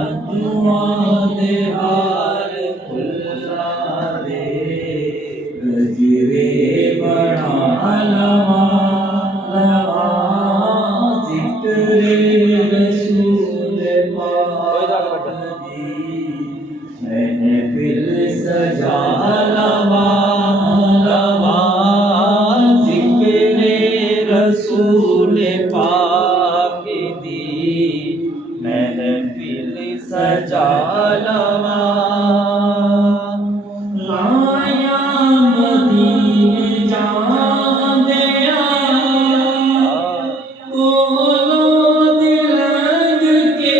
जुआदे हार खुल्ला दे गजरे बड़ा लवा लवा जिक्रे रसूल पाक दी महफिल सजा लवा लवा जिक्रे रसूल पाक दी महफिल सजा लवा लाया मदीने जांदिया कोलो दिलंग के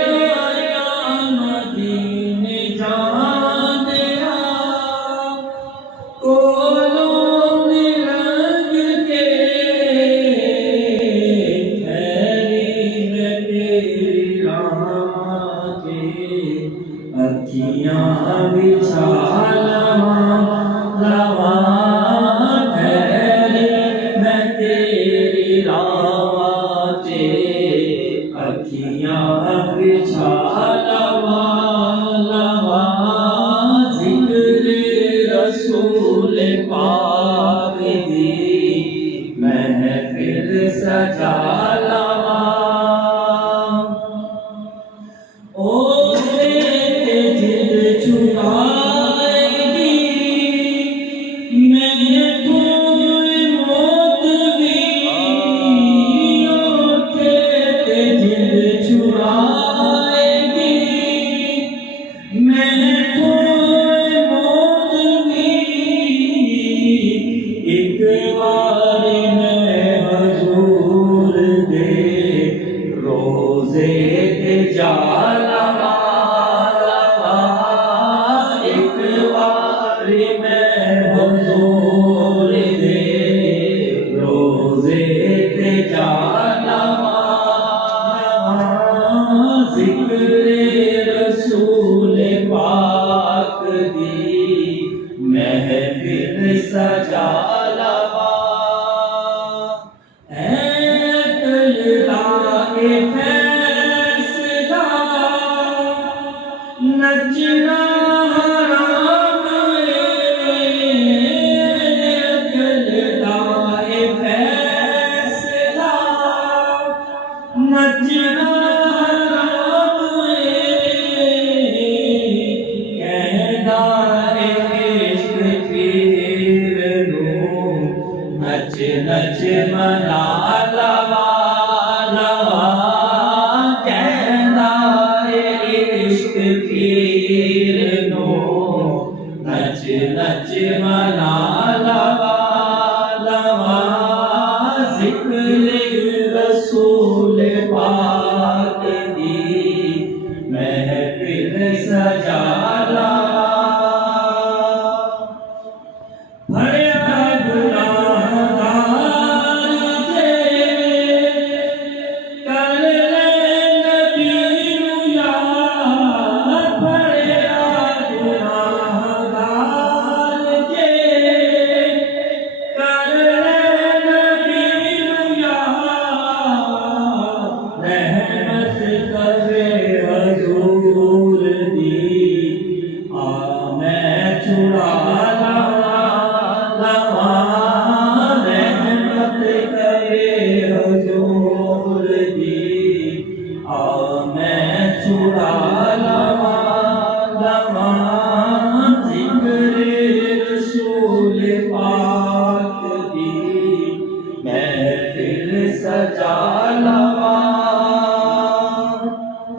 लाया मदीने जांदिया कोलो दिलंग के अखियाँ बिछा लवा लवा ठहरे मैं तेरी राह चे अखियाँ बिछा लवा लवा जिक्र रसूल पाक दी महफिल सजा लवा छुड़ाएगी मैं कोई मौत भी ते जिद छुड़ाएगी मैं कोई मौत भी एक बार मैं हजूर दे रोज़े ते जाला मैं हुजूर दे रोज़े ते जालवा ज़िक्र रसूल पाक दी महफिल सजा लवा ऐ तलवा के फैसला नचना नचना कहना इश्क पीर नू नच नच मना लवा लवा कहना इश्क पीर नू नच नच मना लवा लवा जिक्र रसूल पाक दी महफिल सजा लवा भरिया गुनाहगार जे कर ले नबी नू याद भरिया गुनाहगार जे कर रहमत करे हजूर दी मैं छुड़ा लवा लवा रहमत करे हजूर दी मैं छुड़ा लवा लवा जिक्र रसूल पाक दी महफिल सजा लवा